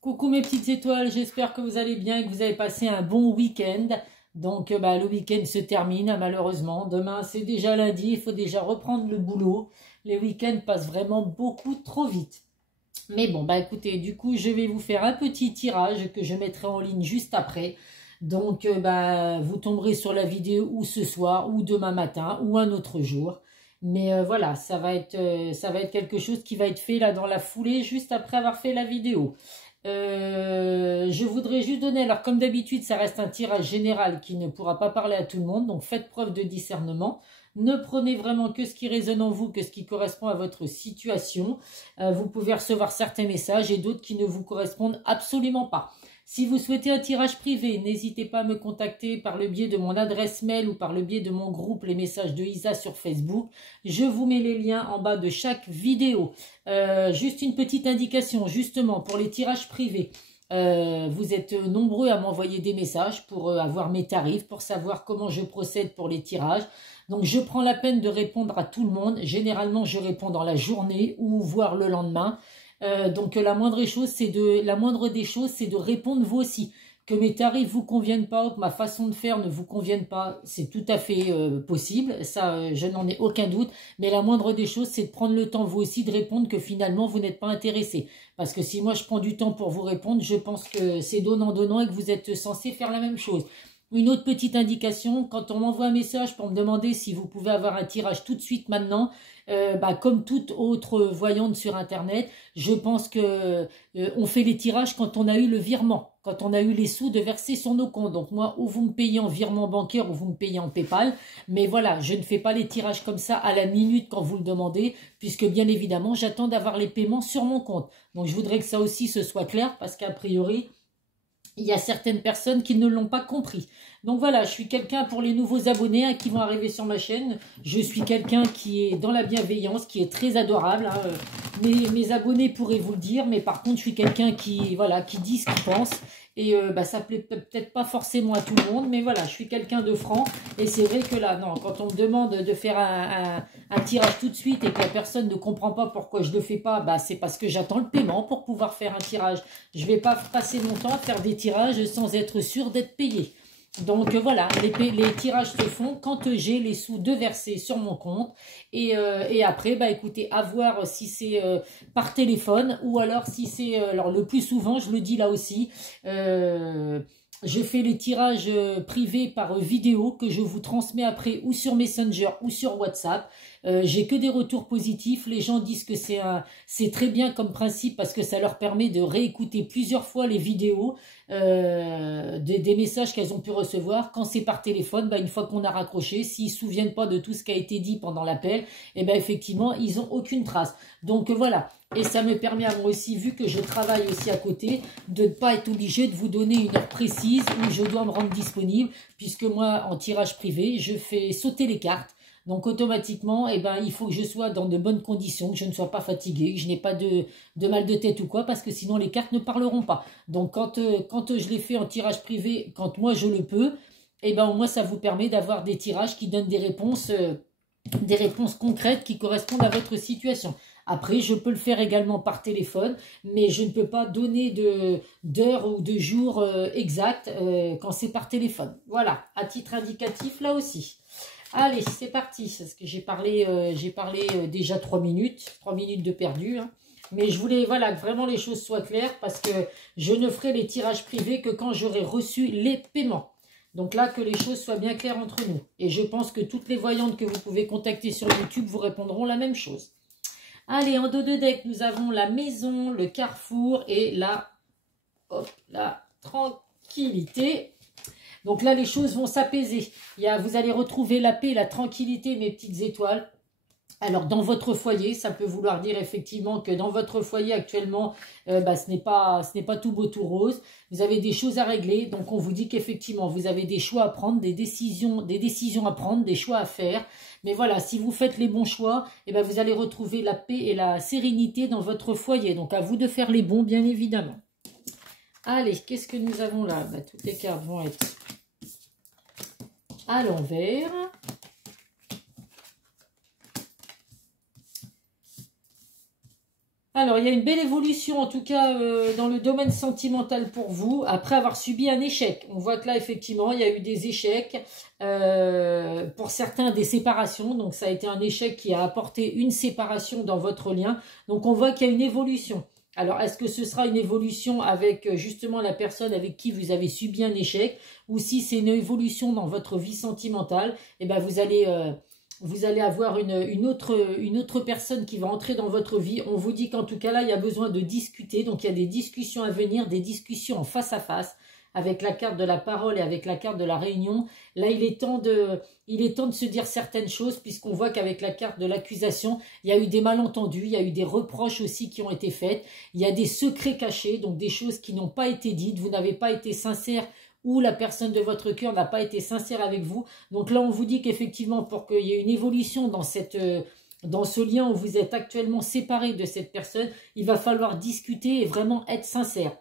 Coucou mes petites étoiles, j'espère que vous allez bien et que vous avez passé un bon week-end. Donc le week-end se termine malheureusement. Demain c'est déjà lundi, il faut déjà reprendre le boulot. Les week-ends passent vraiment beaucoup trop vite. Mais bon, écoutez, du coup je vais vous faire un petit tirage que je mettrai en ligne juste après. Donc vous tomberez sur la vidéo ou ce soir ou demain matin ou un autre jour. Mais voilà, ça va être quelque chose qui va être fait là dans la foulée juste après avoir fait la vidéo. Je voudrais juste donner, alors comme d'habitude, ça reste un tirage général qui ne pourra pas parler à tout le monde, donc faites preuve de discernement. Ne prenez vraiment que ce qui résonne en vous, que ce qui correspond à votre situation. Vous pouvez recevoir certains messages et d'autres qui ne vous correspondent absolument pas. Si vous souhaitez un tirage privé, n'hésitez pas à me contacter par le biais de mon adresse mail ou par le biais de mon groupe Les Messages de Isa sur Facebook. Je vous mets les liens en bas de chaque vidéo. Juste une petite indication, justement, pour les tirages privés. Vous êtes nombreux à m'envoyer des messages pour avoir mes tarifs, pour savoir comment je procède pour les tirages. Donc je prends la peine de répondre à tout le monde. Généralement, je réponds dans la journée ou voire le lendemain. Donc la moindre des choses, c'est de répondre vous aussi. Que mes tarifs vous conviennent pas, que ma façon de faire ne vous convienne pas, c'est tout à fait possible. Ça, je n'en ai aucun doute. Mais la moindre des choses, c'est de prendre le temps vous aussi de répondre que finalement vous n'êtes pas intéressé. Parce que si moi je prends du temps pour vous répondre, je pense que c'est donnant-donnant et que vous êtes censé faire la même chose. Une autre petite indication, quand on m'envoie un message pour me demander si vous pouvez avoir un tirage tout de suite maintenant, comme toute autre voyante sur Internet, je pense que on fait les tirages quand on a eu le virement, quand on a eu les sous de verser sur nos comptes. Donc moi, ou vous me payez en virement bancaire ou vous me payez en PayPal. Mais voilà, je ne fais pas les tirages comme ça à la minute quand vous le demandez, puisque bien évidemment, j'attends d'avoir les paiements sur mon compte. Donc je voudrais que ça aussi se soit clair, parce qu'a priori, il y a certaines personnes qui ne l'ont pas compris. Donc voilà, je suis quelqu'un pour les nouveaux abonnés qui vont arriver sur ma chaîne. Je suis quelqu'un qui est dans la bienveillance, qui est très adorable. Mes abonnés pourraient vous le dire, mais par contre, je suis quelqu'un qui, voilà, qui dit ce qu'il pense. Et ça plaît peut-être pas forcément à tout le monde, mais voilà, je suis quelqu'un de franc. Et c'est vrai que là, non, quand on me demande de faire un tirage tout de suite et que la personne ne comprend pas pourquoi je le fais pas, c'est parce que j'attends le paiement pour pouvoir faire un tirage. Je vais pas passer mon temps à faire des tirages sans être sûr d'être payé. Donc voilà, les tirages se font quand j'ai les sous de verser sur mon compte. Et après, écoutez, à voir si c'est par téléphone ou alors si c'est... alors le plus souvent, je le dis là aussi, je fais les tirages privés par vidéo que je vous transmets après ou sur Messenger ou sur WhatsApp. J'ai que des retours positifs. Les gens disent que c'est très bien comme principe parce que ça leur permet de réécouter plusieurs fois les vidéos des messages qu'elles ont pu recevoir. Quand c'est par téléphone, une fois qu'on a raccroché, s'ils ne se souviennent pas de tout ce qui a été dit pendant l'appel, effectivement, ils n'ont aucune trace. Donc voilà. Et ça me permet à moi aussi, vu que je travaille aussi à côté, de ne pas être obligé de vous donner une heure précise où je dois me rendre disponible, puisque moi, en tirage privé, je fais sauter les cartes. Donc automatiquement, il faut que je sois dans de bonnes conditions, que je ne sois pas fatigué, que je n'ai pas de mal de tête ou quoi, parce que sinon les cartes ne parleront pas. Donc quand je les fais en tirage privé, quand moi je le peux, au moins ça vous permet d'avoir des tirages qui donnent des réponses concrètes qui correspondent à votre situation. Après, je peux le faire également par téléphone, mais je ne peux pas donner d'heures ou de jours exacts quand c'est par téléphone. Voilà, à titre indicatif là aussi. Allez, c'est parti, parce que j'ai parlé déjà 3 minutes de perdu. Mais je voulais voilà, que vraiment les choses soient claires, parce que je ne ferai les tirages privés que quand j'aurai reçu les paiements. Donc là, que les choses soient bien claires entre nous. Et je pense que toutes les voyantes que vous pouvez contacter sur YouTube vous répondront la même chose. Allez, en dos de deck, nous avons la maison, le carrefour et la tranquillité. Donc là, les choses vont s'apaiser. Vous allez retrouver la paix et la tranquillité, mes petites étoiles. Alors, dans votre foyer, ça peut vouloir dire effectivement que dans votre foyer actuellement, ce n'est pas tout beau, tout rose. Vous avez des choses à régler. Donc, on vous dit qu'effectivement, vous avez des choix à prendre, des décisions à prendre, des choix à faire. Mais voilà, si vous faites les bons choix, vous allez retrouver la paix et la sérénité dans votre foyer. Donc, à vous de faire les bons, bien évidemment. Allez, qu'est-ce que nous avons là? Toutes les cartes vont être à l'envers. Alors, il y a une belle évolution, en tout cas, dans le domaine sentimental pour vous, après avoir subi un échec. On voit que là, effectivement, il y a eu des échecs, pour certains, des séparations. Donc, ça a été un échec qui a apporté une séparation dans votre lien. Donc, on voit qu'il y a une évolution. Alors, est-ce que ce sera une évolution avec, justement, la personne avec qui vous avez subi un échec, ou si c'est une évolution dans votre vie sentimentale, eh ben, vous allez avoir une autre personne qui va entrer dans votre vie. On vous dit qu'en tout cas là, il y a besoin de discuter. Donc, il y a des discussions à venir, des discussions en face à face, avec la carte de la parole et avec la carte de la réunion. Là, il est temps de se dire certaines choses, puisqu'on voit qu'avec la carte de l'accusation, il y a eu des malentendus, il y a eu des reproches aussi qui ont été faits. Il y a des secrets cachés, donc des choses qui n'ont pas été dites. Vous n'avez pas été sincère, ou la personne de votre cœur n'a pas été sincère avec vous. Donc là, on vous dit qu'effectivement, pour qu'il y ait une évolution dans ce lien où vous êtes actuellement séparés de cette personne, il va falloir discuter et vraiment être sincère.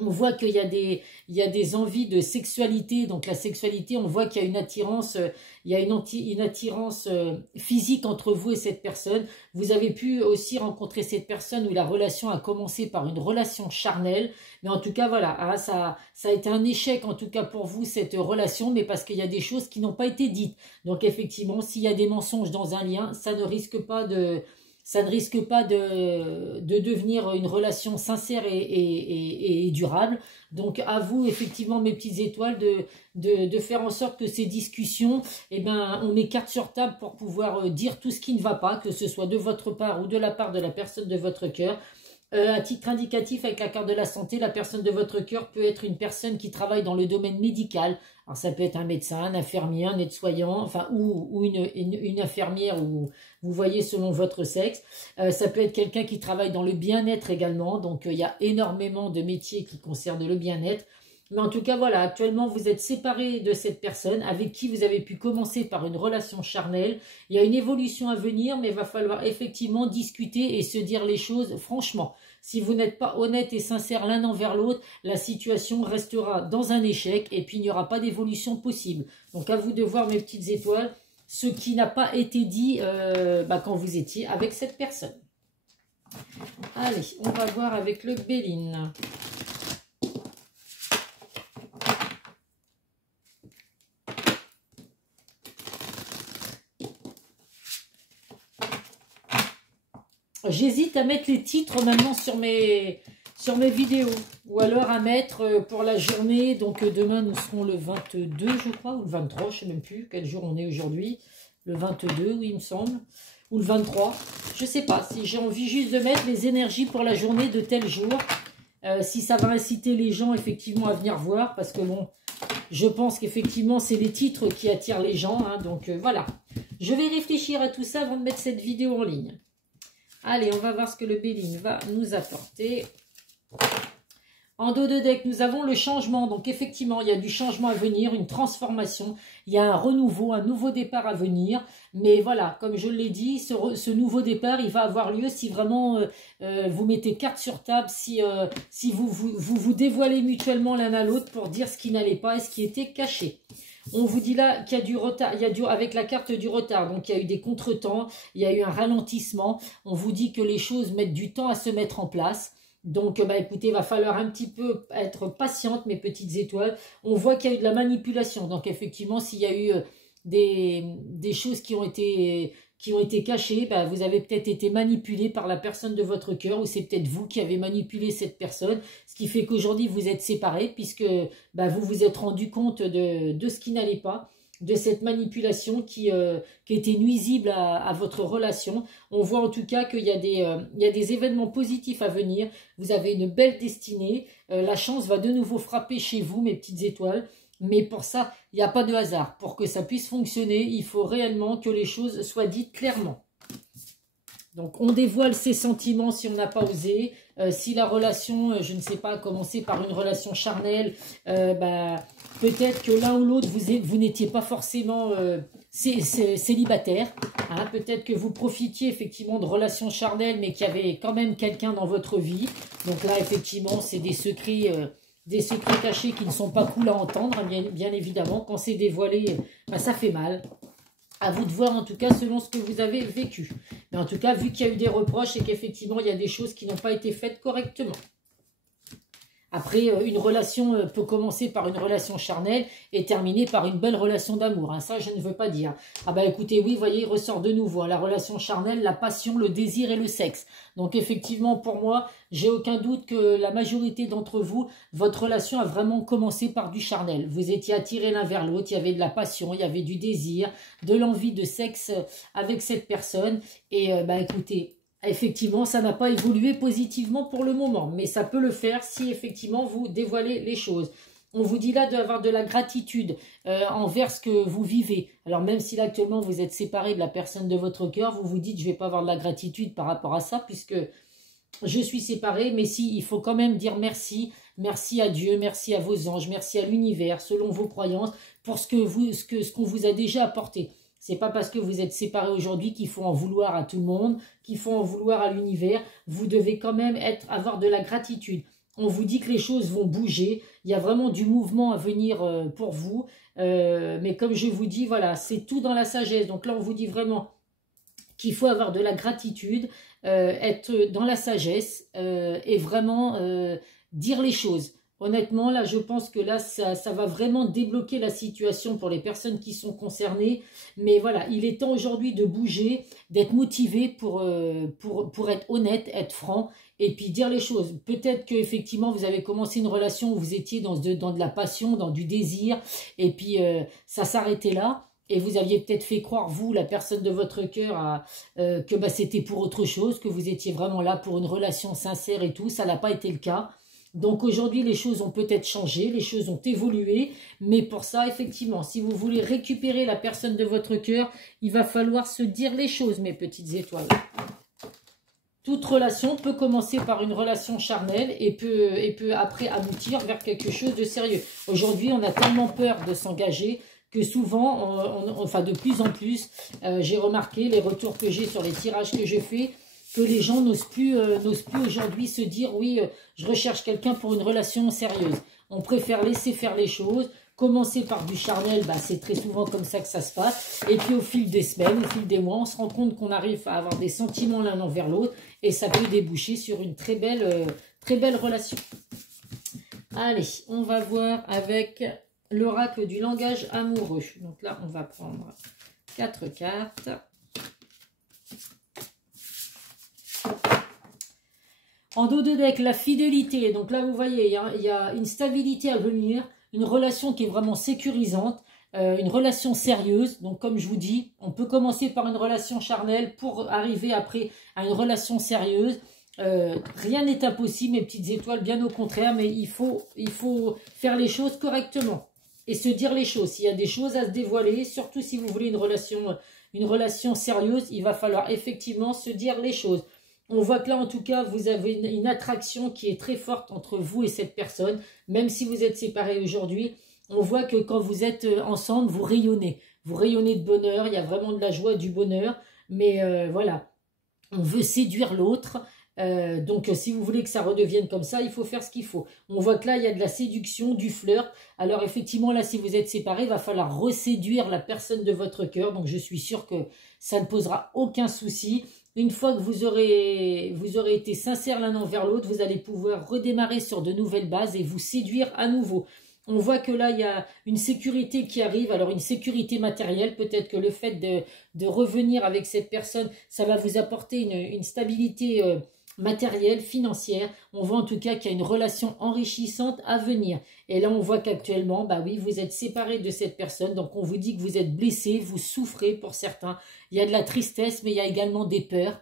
On voit qu'il y a des envies de sexualité. Donc la sexualité, on voit qu'il y a une attirance, il y a une attirance physique entre vous et cette personne. Vous avez pu aussi rencontrer cette personne où la relation a commencé par une relation charnelle. Mais en tout cas, voilà, hein, ça a été un échec en tout cas pour vous, cette relation, mais parce qu'il y a des choses qui n'ont pas été dites. Donc effectivement, s'il y a des mensonges dans un lien, ça ne risque pas de devenir une relation sincère et durable. Donc à vous, effectivement, mes petites étoiles, de faire en sorte que ces discussions, eh ben, on met carte sur table pour pouvoir dire tout ce qui ne va pas, que ce soit de votre part ou de la part de la personne de votre cœur. À titre indicatif, avec la carte de la santé, la personne de votre cœur peut être une personne qui travaille dans le domaine médical. Alors ça peut être un médecin, un infirmier, un aide-soignant, enfin, ou une infirmière, ou vous voyez selon votre sexe. Ça peut être quelqu'un qui travaille dans le bien-être également. Donc il y a énormément de métiers qui concernent le bien-être. Mais en tout cas, voilà, actuellement, vous êtes séparés de cette personne avec qui vous avez pu commencer par une relation charnelle. Il y a une évolution à venir, mais il va falloir effectivement discuter et se dire les choses franchement. Si vous n'êtes pas honnête et sincère l'un envers l'autre, la situation restera dans un échec et puis il n'y aura pas d'évolution possible. Donc, à vous de voir, mes petites étoiles, ce qui n'a pas été dit quand vous étiez avec cette personne. Allez, on va voir avec le Béline. J'hésite à mettre les titres maintenant sur mes vidéos. Ou alors à mettre pour la journée. Donc demain, nous serons le 22, je crois. Ou le 23, je ne sais même plus quel jour on est aujourd'hui. Le 22, oui, il me semble. Ou le 23. Je ne sais pas. Si j'ai envie juste de mettre les énergies pour la journée de tel jour. Si ça va inciter les gens, effectivement, à venir voir. Parce que bon, je pense qu'effectivement, c'est les titres qui attirent les gens. Hein, donc voilà. Je vais réfléchir à tout ça avant de mettre cette vidéo en ligne. Allez, on va voir ce que le Béline va nous apporter. En dos de deck, nous avons le changement. Donc, effectivement, il y a du changement à venir, une transformation. Il y a un renouveau, un nouveau départ à venir. Mais voilà, comme je l'ai dit, ce nouveau départ, il va avoir lieu si vraiment vous mettez carte sur table, si vous dévoilez mutuellement l'un à l'autre pour dire ce qui n'allait pas et ce qui était caché. On vous dit là qu'il y a du retard, avec la carte du retard, donc il y a eu des contretemps, il y a eu un ralentissement. On vous dit que les choses mettent du temps à se mettre en place. Donc, écoutez, il va falloir un petit peu être patiente, mes petites étoiles. On voit qu'il y a eu de la manipulation. Donc, effectivement, s'il y a eu des choses qui ont été cachées, vous avez peut-être été manipulé par la personne de votre cœur, ou c'est peut-être vous qui avez manipulé cette personne, ce qui fait qu'aujourd'hui vous êtes séparés, puisque vous vous êtes rendu compte de ce qui n'allait pas, de cette manipulation qui était nuisible à votre relation. On voit en tout cas qu'il y a des événements positifs à venir. Vous avez une belle destinée, la chance va de nouveau frapper chez vous, mes petites étoiles. Mais pour ça, il n'y a pas de hasard. Pour que ça puisse fonctionner, il faut réellement que les choses soient dites clairement. Donc, on dévoile ses sentiments si on n'a pas osé. Si la relation, je ne sais pas, a commencé par une relation charnelle, peut-être que l'un ou l'autre, vous n'étiez pas forcément célibataire. Hein, peut-être que vous profitiez effectivement de relations charnelles, mais qu'il y avait quand même quelqu'un dans votre vie. Donc là, effectivement, c'est des secrets cachés qui ne sont pas cool à entendre, bien évidemment. Quand c'est dévoilé, ça fait mal. À vous de voir en tout cas selon ce que vous avez vécu. Mais en tout cas, vu qu'il y a eu des reproches et qu'effectivement il y a des choses qui n'ont pas été faites correctement. Après, une relation peut commencer par une relation charnelle et terminer par une belle relation d'amour. Hein. Ça, je ne veux pas dire. Ah bah écoutez, oui, vous voyez, il ressort de nouveau. Hein, la relation charnelle, la passion, le désir et le sexe. Donc effectivement, pour moi, j'ai aucun doute que la majorité d'entre vous, votre relation a vraiment commencé par du charnel. Vous étiez attirés l'un vers l'autre, il y avait de la passion, il y avait du désir, de l'envie de sexe avec cette personne. Et bah écoutez... Effectivement, ça n'a pas évolué positivement pour le moment, mais ça peut le faire si effectivement vous dévoilez les choses. On vous dit là d'avoir de la gratitude envers ce que vous vivez. Alors même si là actuellement vous êtes séparé de la personne de votre cœur, vous vous dites je ne vais pas avoir de la gratitude par rapport à ça puisque je suis séparé, mais si, il faut quand même dire merci. Merci à Dieu, merci à vos anges, merci à l'univers, selon vos croyances, pour ce qu'on vous a déjà apporté. C'est pas parce que vous êtes séparés aujourd'hui qu'il faut en vouloir à tout le monde, qu'il faut en vouloir à l'univers. Vous devez quand même avoir de la gratitude. On vous dit que les choses vont bouger. Il y a vraiment du mouvement à venir pour vous. Mais comme je vous dis, voilà, c'est tout dans la sagesse. Donc là, on vous dit vraiment qu'il faut avoir de la gratitude, être dans la sagesse et vraiment dire les choses. Honnêtement, là, je pense que là, ça va vraiment débloquer la situation pour les personnes qui sont concernées. Mais voilà, il est temps aujourd'hui de bouger, d'être motivé pour être honnête, être franc et puis dire les choses. Peut-être qu'effectivement, vous avez commencé une relation où vous étiez dans de la passion, dans du désir et puis ça s'arrêtait là. Et vous aviez peut-être fait croire, vous, la personne de votre cœur, que bah, c'était pour autre chose, que vous étiez vraiment là pour une relation sincère et tout. Ça n'a pas été le cas. Donc aujourd'hui, les choses ont peut-être changé, les choses ont évolué. Mais pour ça, effectivement, si vous voulez récupérer la personne de votre cœur, il va falloir se dire les choses, mes petites étoiles. Toute relation peut commencer par une relation charnelle et peut après aboutir vers quelque chose de sérieux. Aujourd'hui, on a tellement peur de s'engager que souvent, enfin de plus en plus, j'ai remarqué les retours que j'ai sur les tirages que je fais, que les gens n'osent plus aujourd'hui se dire oui, je recherche quelqu'un pour une relation sérieuse. On préfère laisser faire les choses, commencer par du charnel, bah, c'est très souvent comme ça que ça se passe. Et puis au fil des semaines, au fil des mois, on se rend compte qu'on arrive à avoir des sentiments l'un envers l'autre et ça peut déboucher sur une très belle relation. Allez, on va voir avec l'oracle du langage amoureux. Donc là, on va prendre 4 cartes. En dos de deck, la fidélité. Donc là, vous voyez, il y a une stabilité à venir, une relation qui est vraiment sécurisante, une relation sérieuse. Donc comme je vous dis, on peut commencer par une relation charnelle pour arriver après à une relation sérieuse. Rien n'est impossible, mes petites étoiles, bien au contraire, mais il faut faire les choses correctement et se dire les choses. S'il y a des choses à se dévoiler, surtout si vous voulez une relation sérieuse, il va falloir effectivement se dire les choses. On voit que là, en tout cas, vous avez une attraction qui est très forte entre vous et cette personne. Même si vous êtes séparés aujourd'hui, on voit que quand vous êtes ensemble, vous rayonnez. Vous rayonnez de bonheur, il y a vraiment de la joie, du bonheur. Mais voilà, on veut séduire l'autre. Donc, si vous voulez que ça redevienne comme ça, il faut faire ce qu'il faut. On voit que là, il y a de la séduction, du flirt. Alors, effectivement, là, si vous êtes séparés, il va falloir reséduire la personne de votre cœur. Donc, je suis sûre que ça ne posera aucun souci. Une fois que vous aurez été sincères l'un envers l'autre, vous allez pouvoir redémarrer sur de nouvelles bases et vous séduire à nouveau. On voit que là, il y a une sécurité qui arrive. Alors, une sécurité matérielle. Peut-être que le fait de revenir avec cette personne, ça va vous apporter une stabilité matérielle, financière. On voit en tout cas qu'il y a une relation enrichissante à venir. Et là, on voit qu'actuellement, bah oui, vous êtes séparés de cette personne. Donc, on vous dit que vous êtes blessés, vous souffrez pour certains. Il y a de la tristesse, mais il y a également des peurs.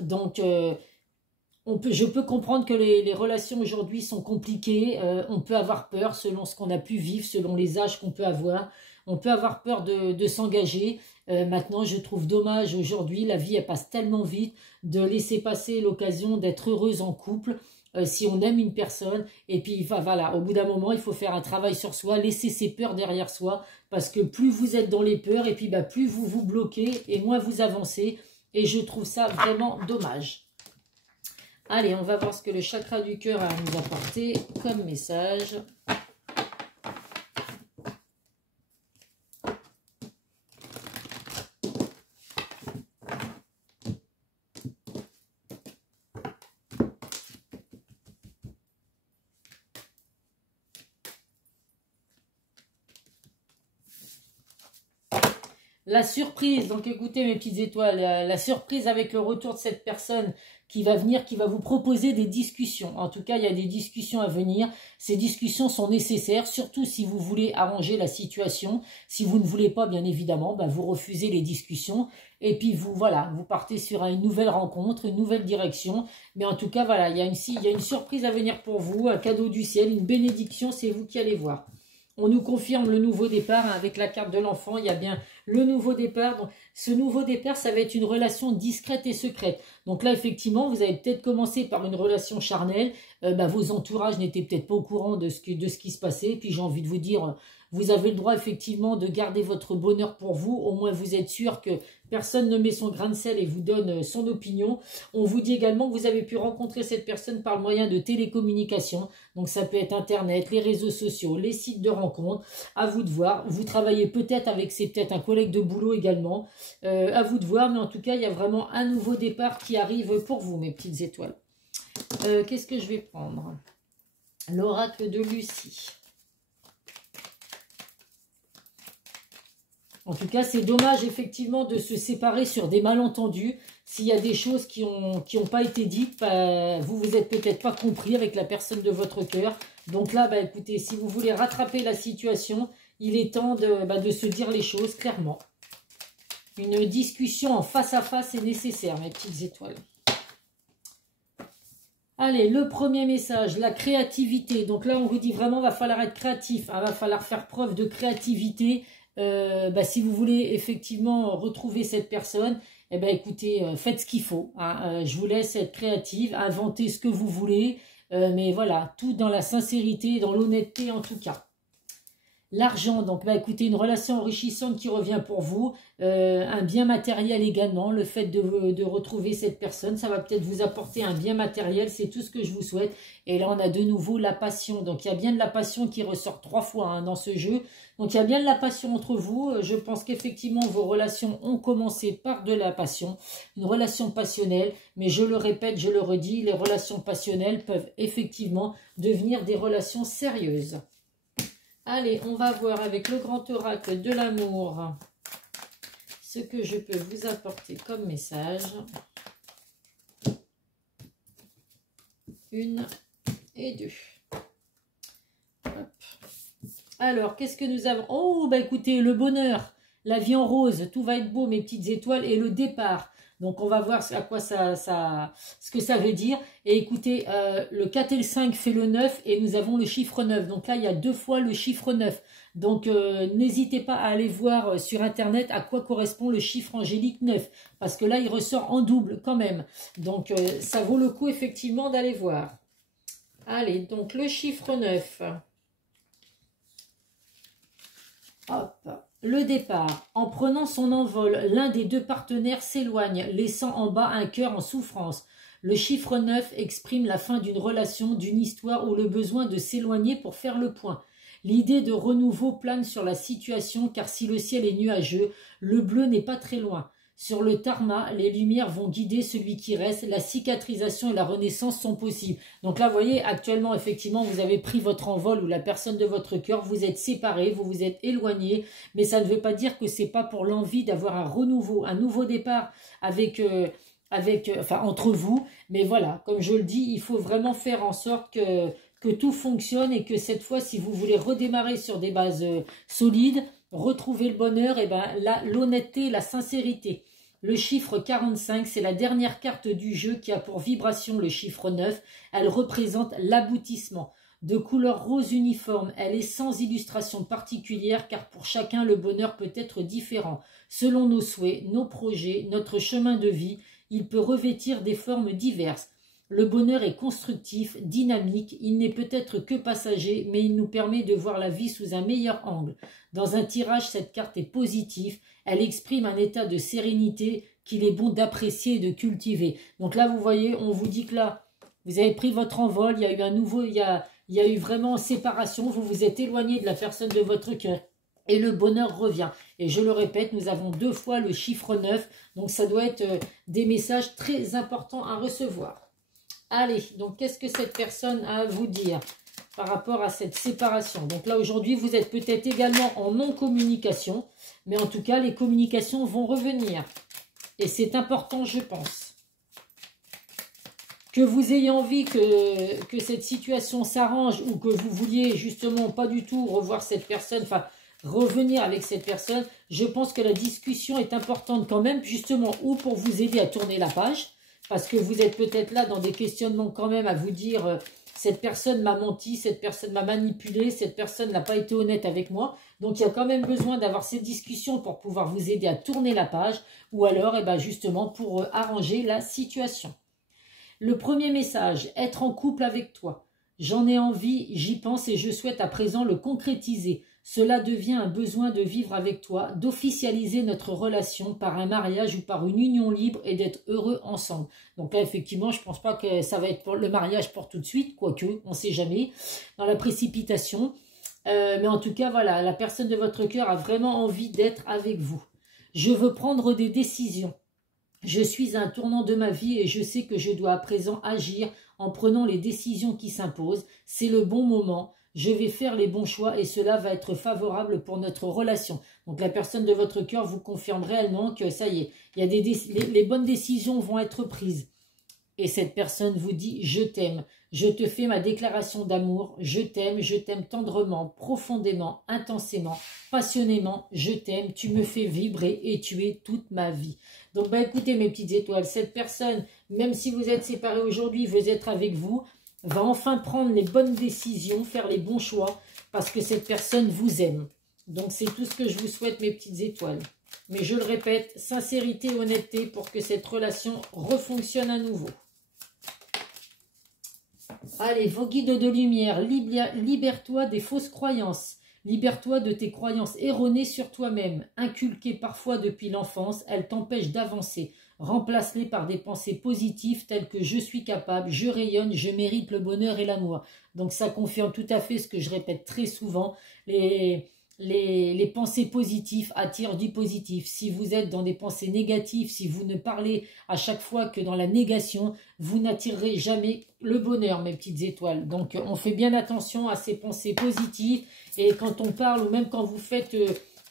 Donc, je peux comprendre que les relations aujourd'hui sont compliquées. On peut avoir peur selon ce qu'on a pu vivre, selon les âges qu'on peut avoir. On peut avoir peur de s'engager. Maintenant, je trouve dommage aujourd'hui, la vie elle passe tellement vite, de laisser passer l'occasion d'être heureuse en couple. Si on aime une personne, et puis voilà, au bout d'un moment, il faut faire un travail sur soi, laisser ses peurs derrière soi, parce que plus vous êtes dans les peurs, et puis bah, plus vous vous bloquez, et moins vous avancez, et je trouve ça vraiment dommage. Allez, on va voir ce que le chakra du cœur a à nous apporter comme message. La surprise, donc écoutez mes petites étoiles, la surprise avec le retour de cette personne qui va venir, qui va vous proposer des discussions. En tout cas, il y a des discussions à venir. Ces discussions sont nécessaires, surtout si vous voulez arranger la situation. Si vous ne voulez pas, bien évidemment, ben vous refusez les discussions. Et puis vous, voilà, vous partez sur une nouvelle rencontre, une nouvelle direction. Mais en tout cas, voilà, il y a une surprise à venir pour vous, un cadeau du ciel, une bénédiction, c'est vous qui allez voir. On nous confirme le nouveau départ hein, avec la carte de l'enfant. Il y a bien le nouveau départ. Donc, ce nouveau départ, ça va être une relation discrète et secrète. Donc là, effectivement, vous avez peut-être commencé par une relation charnelle. Vos entourages n'étaient peut-être pas au courant de ce qui se passait. Puis j'ai envie de vous dire, vous avez le droit effectivement de garder votre bonheur pour vous. Au moins, vous êtes sûr que personne ne met son grain de sel et vous donne son opinion. On vous dit également que vous avez pu rencontrer cette personne par le moyen de télécommunication. Donc ça peut être Internet, les réseaux sociaux, les sites de rencontres. À vous de voir. Vous travaillez peut-être avec, c'est peut-être un collègue de boulot également. À vous de voir. Mais en tout cas, il y a vraiment un nouveau départ qui arrive pour vous, mes petites étoiles. Qu'est-ce que je vais prendre? L'oracle de Lucie. En tout cas, c'est dommage effectivement de se séparer sur des malentendus. S'il y a des choses qui ont pas été dites, vous êtes peut-être pas compris avec la personne de votre cœur. Donc là, écoutez, si vous voulez rattraper la situation, il est temps de se dire les choses clairement. Une discussion en face à face est nécessaire, mes petites étoiles. Allez, le premier message, la créativité. Donc là, on vous dit vraiment, va falloir être créatif, hein, va falloir faire preuve de créativité. Si vous voulez effectivement retrouver cette personne, écoutez, faites ce qu'il faut. Hein. Je vous laisse être créative, inventez ce que vous voulez, mais voilà, tout dans la sincérité, dans l'honnêteté en tout cas. L'argent, donc écoutez, une relation enrichissante qui revient pour vous, un bien matériel également, le fait de retrouver cette personne, ça va peut-être vous apporter un bien matériel, c'est tout ce que je vous souhaite. Et là, on a de nouveau la passion, donc il y a bien de la passion qui ressort 3 fois hein, dans ce jeu. Donc il y a bien de la passion entre vous, je pense qu'effectivement vos relations ont commencé par de la passion, une relation passionnelle, mais je le répète, je le redis, les relations passionnelles peuvent effectivement devenir des relations sérieuses. Allez, on va voir avec le grand oracle de l'amour ce que je peux vous apporter comme message. 1 et 2. Hop. Alors, qu'est-ce que nous avons? Oh, écoutez, le bonheur, la vie en rose, tout va être beau, mes petites étoiles, et le départ. Donc, on va voir à quoi ce que ça veut dire. Et écoutez, le 4 et le 5 fait le 9 et nous avons le chiffre 9. Donc là, il y a 2 fois le chiffre 9. Donc, n'hésitez pas à aller voir sur Internet à quoi correspond le chiffre angélique 9. Parce que là, il ressort en double quand même. Donc, ça vaut le coup effectivement d'aller voir. Allez, donc le chiffre 9. Hop. Le départ. En prenant son envol, l'un des 2 partenaires s'éloigne, laissant en bas un cœur en souffrance. Le chiffre 9 exprime la fin d'une relation, d'une histoire ou le besoin de s'éloigner pour faire le point. L'idée de renouveau plane sur la situation car si le ciel est nuageux, le bleu n'est pas très loin. Sur le tarmac, les lumières vont guider celui qui reste. La cicatrisation et la renaissance sont possibles. Donc là, vous voyez, actuellement, effectivement, vous avez pris votre envol ou la personne de votre cœur. Vous êtes séparés, vous vous êtes éloignés. Mais ça ne veut pas dire que c'est pas pour l'envie d'avoir un renouveau, un nouveau départ entre vous. Mais voilà, comme je le dis, il faut vraiment faire en sorte que tout fonctionne et que cette fois, si vous voulez redémarrer sur des bases solides, retrouver le bonheur, et l'honnêteté, la sincérité. Le chiffre 45, c'est la dernière carte du jeu qui a pour vibration le chiffre 9. Elle représente l'aboutissement. De couleur rose uniforme, elle est sans illustration particulière car pour chacun le bonheur peut être différent. Selon nos souhaits, nos projets, notre chemin de vie, il peut revêtir des formes diverses. Le bonheur est constructif, dynamique, il n'est peut-être que passager, mais il nous permet de voir la vie sous un meilleur angle. Dans un tirage, cette carte est positive, elle exprime un état de sérénité qu'il est bon d'apprécier et de cultiver. Donc là, vous voyez, on vous dit que là, vous avez pris votre envol, il y a eu un nouveau, il y a eu vraiment séparation, vous vous êtes éloigné de la personne de votre cœur. Et le bonheur revient. Et je le répète, nous avons 2 fois le chiffre 9, donc ça doit être des messages très importants à recevoir. Allez, donc qu'est-ce que cette personne a à vous dire? par rapport à cette séparation. Donc là, aujourd'hui, vous êtes peut-être également en non-communication, mais en tout cas, les communications vont revenir. Et c'est important, je pense. Que vous ayez envie que cette situation s'arrange ou que vous vouliez justement pas du tout revoir cette personne, enfin, revenir avec cette personne, je pense que la discussion est importante quand même, justement, ou pour vous aider à tourner la page, parce que vous êtes peut-être là dans des questionnements quand même à vous dire cette personne m'a menti, cette personne m'a manipulé, cette personne n'a pas été honnête avec moi. Donc il y a quand même besoin d'avoir ces discussions pour pouvoir vous aider à tourner la page, ou alors justement pour arranger la situation. Le premier message, être en couple avec toi. J'en ai envie, j'y pense et je souhaite à présent le concrétiser. Cela devient un besoin de vivre avec toi, d'officialiser notre relation par un mariage ou par une union libre et d'être heureux ensemble. Donc là, effectivement, je ne pense pas que ça va être pour le mariage pour tout de suite, quoique, on ne sait jamais, dans la précipitation. Mais en tout cas, voilà, la personne de votre cœur a vraiment envie d'être avec vous. Je veux prendre des décisions. Je suis à un tournant de ma vie et je sais que je dois à présent agir en prenant les décisions qui s'imposent. C'est le bon moment. Je vais faire les bons choix et cela va être favorable pour notre relation. Donc la personne de votre cœur vous confirme réellement que ça y est, il y a les bonnes décisions vont être prises. Et cette personne vous dit « je t'aime ». Je te fais ma déclaration d'amour, je t'aime tendrement, profondément, intensément, passionnément, je t'aime, tu me fais vibrer et tu es toute ma vie. Donc écoutez mes petites étoiles, cette personne, même si vous êtes séparés aujourd'hui, veut être avec vous, va enfin prendre les bonnes décisions, faire les bons choix, parce que cette personne vous aime. Donc c'est tout ce que je vous souhaite mes petites étoiles. Mais je le répète, sincérité et honnêteté pour que cette relation refonctionne à nouveau. Allez, vos guides de lumière, libère-toi des fausses croyances. Libère-toi de tes croyances erronées sur toi-même, inculquées parfois depuis l'enfance, elles t'empêchent d'avancer. Remplace-les par des pensées positives telles que je suis capable, je rayonne, je mérite le bonheur et l'amour. Donc ça confirme tout à fait ce que je répète très souvent, les pensées positives attirent du positif. Si vous êtes dans des pensées négatives, si vous ne parlez à chaque fois que dans la négation, vous n'attirerez jamais le bonheur, mes petites étoiles. Donc, on fait bien attention à ces pensées positives. Et quand on parle, ou même quand vous faites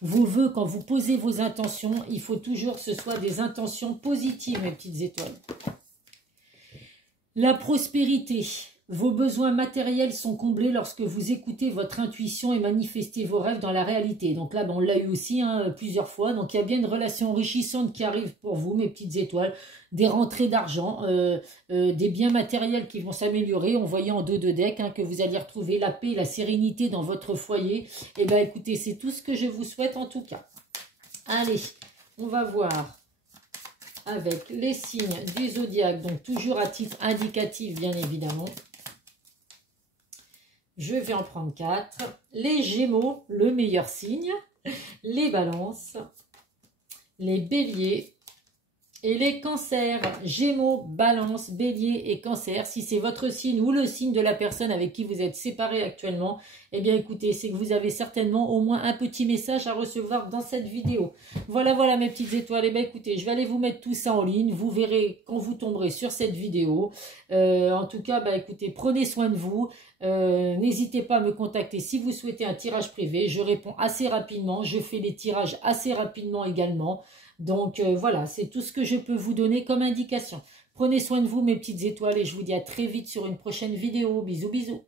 vos vœux, quand vous posez vos intentions, il faut toujours que ce soit des intentions positives, mes petites étoiles. La prospérité. Vos besoins matériels sont comblés lorsque vous écoutez votre intuition et manifestez vos rêves dans la réalité. Donc là, on l'a eu aussi plusieurs fois. Donc il y a bien une relation enrichissante qui arrive pour vous, mes petites étoiles. Des rentrées d'argent, des biens matériels qui vont s'améliorer. On voyait en dos de deck que vous allez retrouver la paix et la sérénité dans votre foyer. Et bien écoutez, c'est tout ce que je vous souhaite en tout cas. Allez, on va voir avec les signes du zodiaque. Donc toujours à titre indicatif, bien évidemment. Je vais en prendre 4. Les Gémeaux, le meilleur signe. Les Balances. Les Béliers. Et les Cancers. Gémeaux, Balance, Bélier et Cancer. Si c'est votre signe ou le signe de la personne avec qui vous êtes séparés actuellement, eh bien écoutez, c'est que vous avez certainement au moins un petit message à recevoir dans cette vidéo. Voilà, voilà mes petites étoiles. Eh bien écoutez, je vais aller vous mettre tout ça en ligne. Vous verrez quand vous tomberez sur cette vidéo. En tout cas, écoutez, prenez soin de vous. N'hésitez pas à me contacter si vous souhaitez un tirage privé. Je réponds assez rapidement. Je fais les tirages assez rapidement également. Donc voilà, c'est tout ce que je peux vous donner comme indication. Prenez soin de vous mes petites étoiles et je vous dis à très vite sur une prochaine vidéo. Bisous, bisous.